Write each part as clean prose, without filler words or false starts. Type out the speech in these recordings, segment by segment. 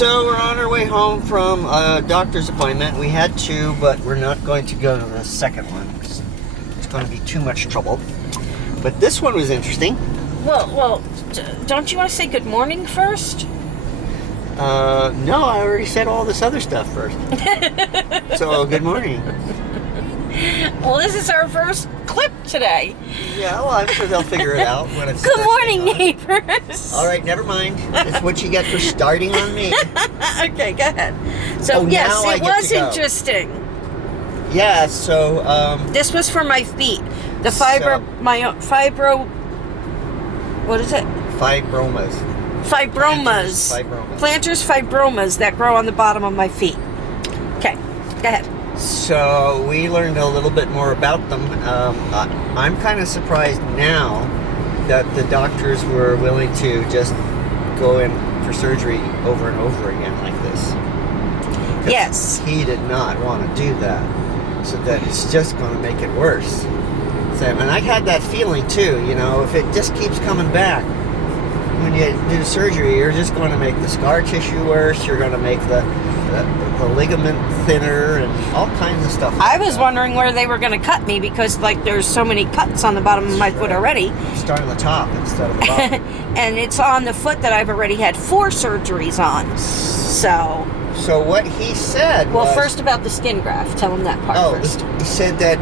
So we're on our way home from a doctor's appointment. We had two, but we're not going to go to the second one. It's going to be too much trouble. But this one was interesting. Well, don't you want to say good morning first? No, I already said all this other stuff first. So, good morning. Well, this is our first clip today. Yeah, well, I'm sure they'll figure it out when it's... Good morning, neighbors. All right, never mind. That's what you get for starting on me. Okay, go ahead. So, yes, it was interesting. Yeah, so... this was for my feet. The what is it? Fibromas. Fibromas. Planters fibromas that grow on the bottom of my feet. Okay, go ahead. So we learned a little bit more about them. I'm kind of surprised now that the doctors were willing to just go in for surgery over and over again like this. Yes. He did not want to do that. So that it's just going to make it worse. And I had that feeling too, you know, if it just keeps coming back, when you do the surgery, you're just going to make the scar tissue worse, you're going to make the ligament thinner and all kinds of stuff. I was wondering where they were going to cut me because, like, there's so many cuts on the bottom of my foot already. Start on the top instead of the bottom. And it's on the foot that I've already had 4 surgeries on. So what he said was... Well, first about the skin graft. Tell him that part first. He said that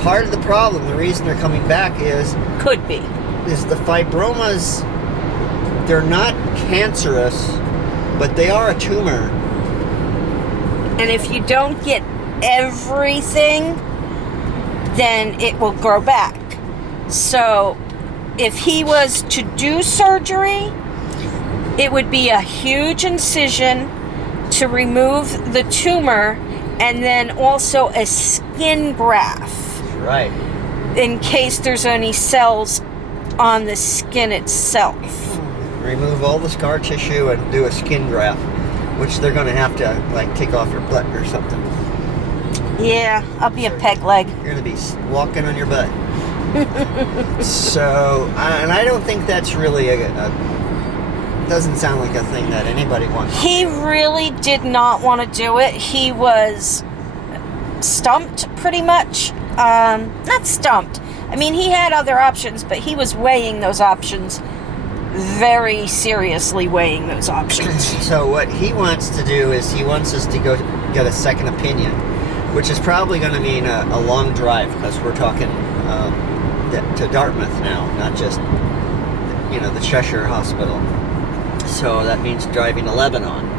part of the problem, the reason they're coming back is the fibromas. They're not cancerous, but they are a tumor. And if you don't get everything, then it will grow back. So if he was to do surgery, it would be a huge incision to remove the tumor and then also a skin graft. Right. In case there's any cells on the skin itself. Remove all the scar tissue and do a skin graft, which they're going to have to, like, take off your butt or something. Yeah, I'll be a peg leg. You're going to be walking on your butt. So, and I don't think that's really doesn't sound like a thing that anybody wants. He really did not want to do it. He was stumped, pretty much. Not stumped. I mean, he had other options, but he was weighing those options, very seriously weighing those options. So what he wants to do is he wants us to go get a second opinion, which is probably going to mean a long drive, because we're talking to Dartmouth now, not just, you know, the Cheshire Hospital. So that means driving to Lebanon.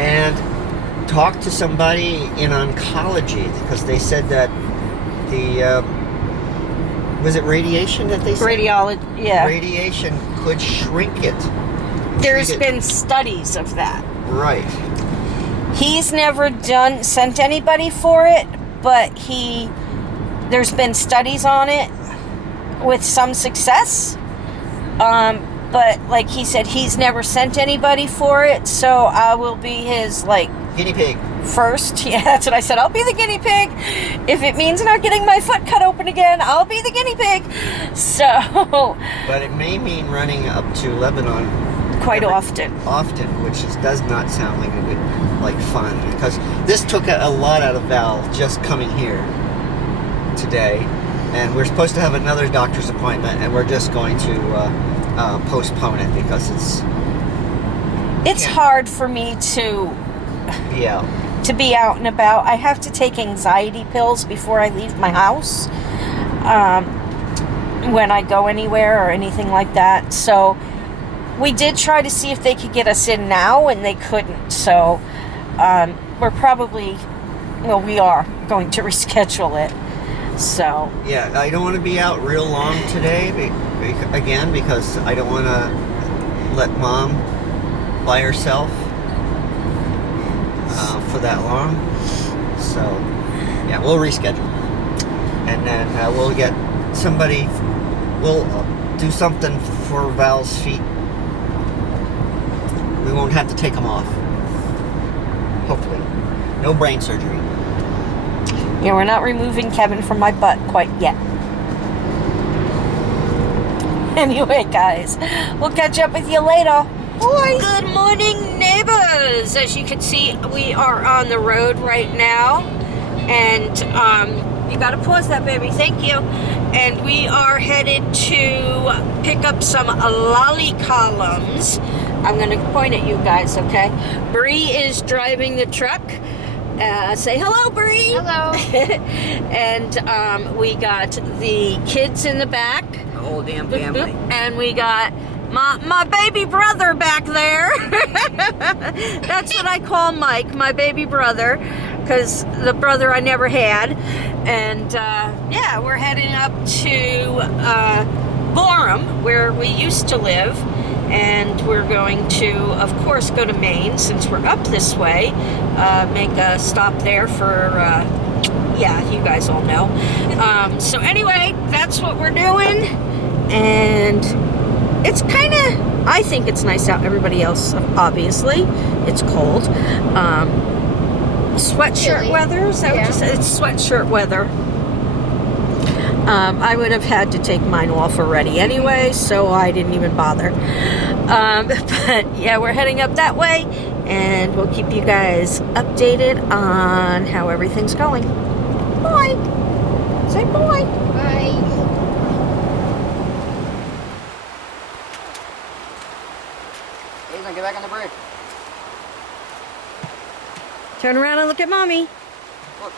And talk to somebody in oncology, because they said that the was it radiation that they said? Radiology, yeah. Radiation could shrink it. There's been studies of that. Right. He's never sent anybody for it, but there's been studies on it with some success. But like he said, he's never sent anybody for it, so I will be his, like, guinea pig. First, yeah, that's what I said. I'll be the guinea pig. If it means not getting my foot cut open again, I'll be the guinea pig. So. But it may mean running up to Lebanon quite often. Often, which does not sound like a good, like, fun, because this took a lot out of Val just coming here today, and we're supposed to have another doctor's appointment, and we're just going to postpone it because it's hard for me to be out and about. I have to take anxiety pills before I leave my house when I go anywhere or anything like that. So we did try to see if they could get us in now, and they couldn't. So we are going to reschedule it. So yeah, I don't want to be out real long today again, because I don't want to let Mom by herself for that long. So yeah, we'll reschedule, and then we'll get somebody. We'll do something for Val's feet. We won't have to take them off. Hopefully, no brain surgery. Yeah, we're not removing Kevin from my butt quite yet. Anyway, guys, we'll catch up with you later. Boy. Good morning, neighbors. As you can see, we are on the road right now, and you gotta pause that, baby. Thank you. And we are headed to pick up some lollicolumns. I'm gonna point at you guys, okay? Bree is driving the truck. Say hello, Bree. Hello. And we got the kids in the back. The whole damn family. And we got my baby brother back there. That's what I call Mike, my baby brother, because the brother I never had. And yeah, we're heading up to Gorham, where we used to live. And we're going to, of course, go to Maine since we're up this way. Make a stop there for, yeah, you guys all know. So anyway, that's what we're doing. And it's kind of, I think it's nice out. Everybody else, obviously, it's cold. Sweatshirt Chilly. weather, is that what you said? It's sweatshirt weather. I would have had to take mine off already anyway, so I didn't even bother. But yeah, we're heading up that way, and we'll keep you guys updated on how everything's going. Bye. Say bye. Bye. Get back on the bridge. Turn around and look at mommy. Look.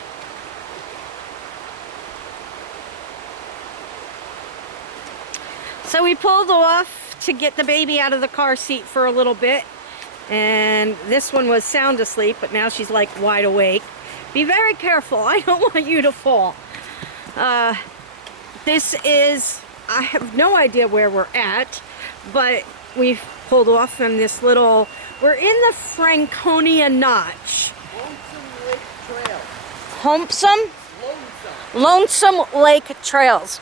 So we pulled off to get the baby out of the car seat for a little bit, and this one was sound asleep, but now she's like wide awake. Be very careful. I don't want you to fall. This is, I have no idea where we're at, but we've pulled off from this little, we're in the Franconia Notch. Lonesome Lake Trail. Homesome? Lonesome Lake Trails.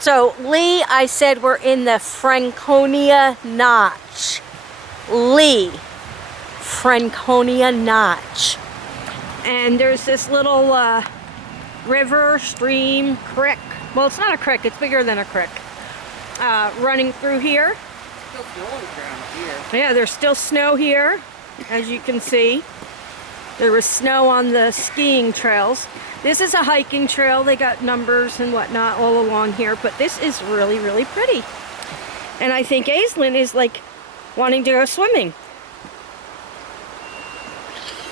So, Lee, I said we're in the Franconia Notch. Lee. Franconia Notch. And there's this little river, stream, creek. Well, it's not a creek, it's bigger than a creek. Running through here. Still snowing around here. Yeah, there's still snow here, as you can see. There was snow on the skiing trails. This is a hiking trail. They got numbers and whatnot all along here, but this is really, really pretty. And I think Aislinn is like wanting to go swimming.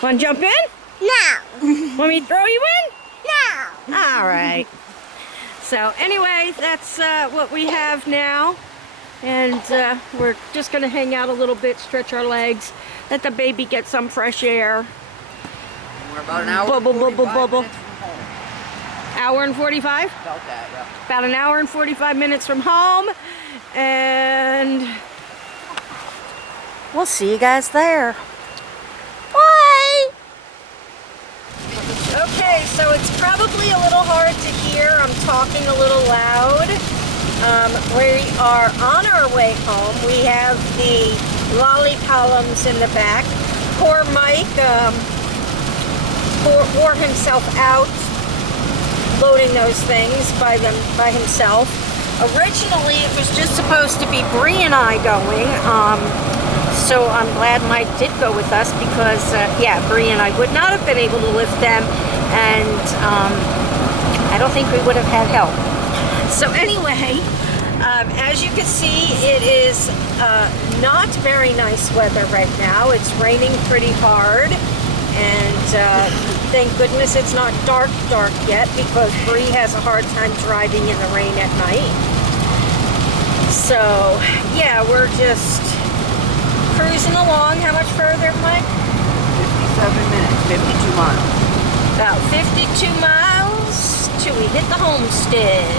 Want to jump in? No. Want me to throw you in? No. All right. So anyway, that's what we have now. And we're just going to hang out a little bit, stretch our legs, let the baby get some fresh air. We're about an hour. Bubble, bubble, 45 bubble. minutes from home. Hour and 45? About that, yeah. About an hour and 45 minutes from home. And we'll see you guys there. Bye! Okay, so it's probably a little hard to hear. I'm talking a little loud. We are on our way home. We have the lollicolumns in the back. Poor Mike wore himself out loading those things by himself. Originally, it was just supposed to be Bree and I going. So I'm glad Mike did go with us because, yeah, Bree and I would not have been able to lift them, and I don't think we would have had help. So anyway, as you can see, it is not very nice weather right now. It's raining pretty hard, and thank goodness it's not dark yet because Bree has a hard time driving in the rain at night. So yeah, we're just cruising along. How much further, Mike? 57 minutes, 52 miles. About 52 miles till we hit the homestead.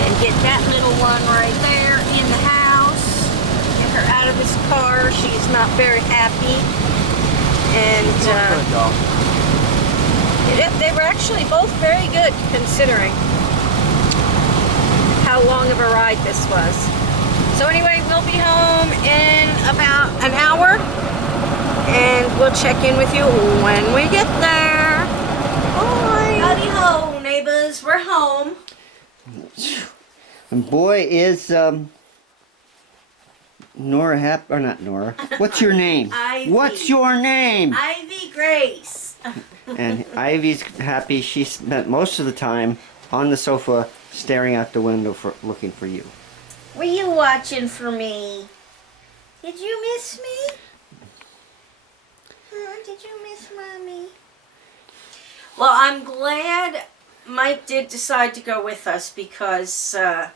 And get that little one right there in the house. Get her out of this car. She's not very happy. And Good, y'all. they were actually both very good considering how long of a ride this was. So anyway, we'll be home in about an hour, and we'll check in with you when we get there. Bye. Howdy ho, neighbors. We're home. And boy, is Nora or not Nora. What's your name? Ivy. What's your name? Ivy Grace. And Ivy's happy. She spent most of the time on the sofa staring out the window looking for you. Were you watching for me? Did you miss me? Did you miss Mommy? Well, I'm glad Mike did decide to go with us because by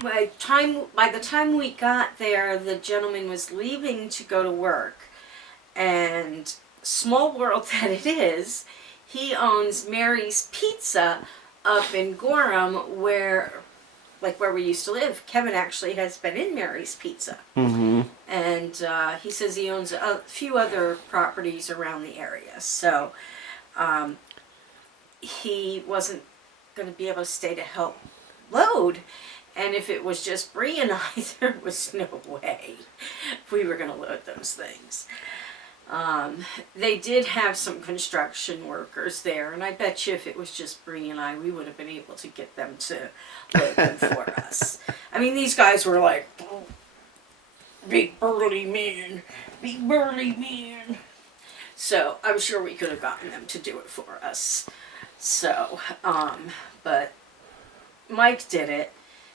the time we got there, the gentleman was leaving to go to work. And small world that it is, he owns Mary's Pizza up in Gorham, where we used to live. Kevin actually has been in Mary's Pizza. Mm-hmm. And he says he owns a few other properties around the area. So he wasn't going to be able to stay to help load. And if it was just Bree and I, there was no way we were going to load those things. They did have some construction workers there, and I bet you if it was just Bree and I, we would have been able to get them to load them for us. I mean, these guys were like, big burly men, big burly men. So I'm sure we could have gotten them to do it for us. So, but Mike did it.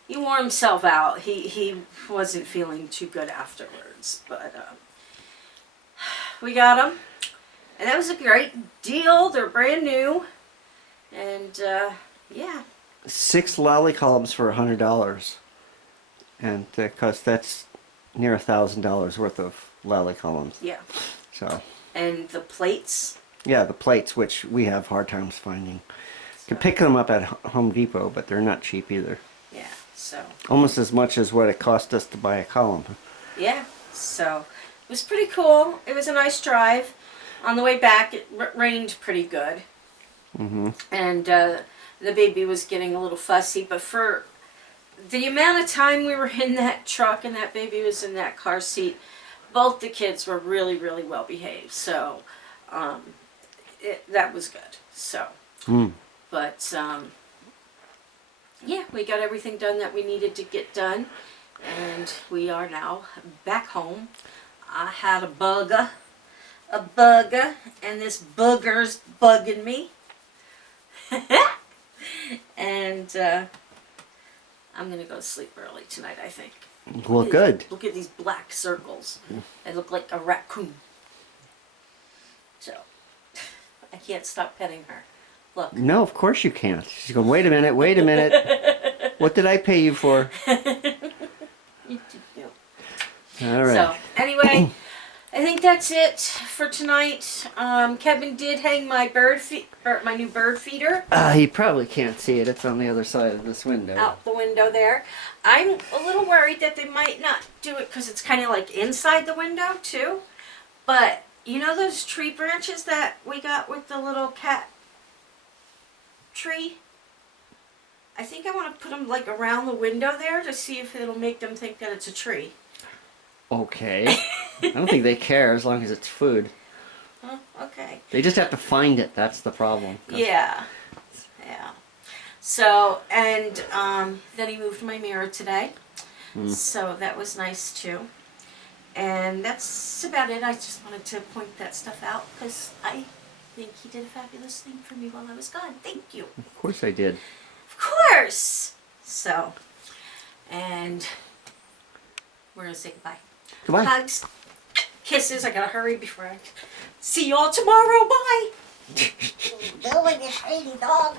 He wore himself out. He wasn't feeling too good afterwards, but we got them, and that was a great deal. They're brand new, and yeah. 6 lolly columns for $100, and because that's near $1,000 worth of lolly columns. Yeah. So. And the plates. Yeah, the plates, which we have hard times finding. You can pick them up at Home Depot, but they're not cheap either. Yeah. So. Almost as much as what it cost us to buy a column. Yeah. So. It was pretty cool. It was a nice drive. On the way back, it rained pretty good. Mm-hmm. And the baby was getting a little fussy. But for the amount of time we were in that truck and that baby was in that car seat, both the kids were really, really well behaved. So that was good. So, but yeah, we got everything done that we needed to get done. And we are now back home. I had a bugger, and this booger's bugging me. And I'm going to go to sleep early tonight, I think. Well, good. Look at these black circles. They look like a raccoon. So, I can't stop petting her. Look. No, of course you can't. She's going, wait a minute, wait a minute. What did I pay you for? All right. So, anyway, I think that's it for tonight. Kevin did hang my my new bird feeder. He probably can't see it. It's on the other side of this window. Out the window there. I'm a little worried that they might not do it because it's kind of like inside the window too. But you know those tree branches that we got with the little cat tree? I think I want to put them like around the window there to see if it'll make them think that it's a tree. Okay. I don't think they care as long as it's food. Okay. They just have to find it. That's the problem. Yeah. Yeah. So, and then he moved my mirror today. So that was nice too. And that's about it. I just wanted to point that stuff out because I think he did a fabulous thing for me while I was gone. Thank you. Of course I did. Of course. So, and we're going to say goodbye. Goodbye. Hugs. Kisses. I got to hurry before I see y'all tomorrow. Bye. Doing this shady dog.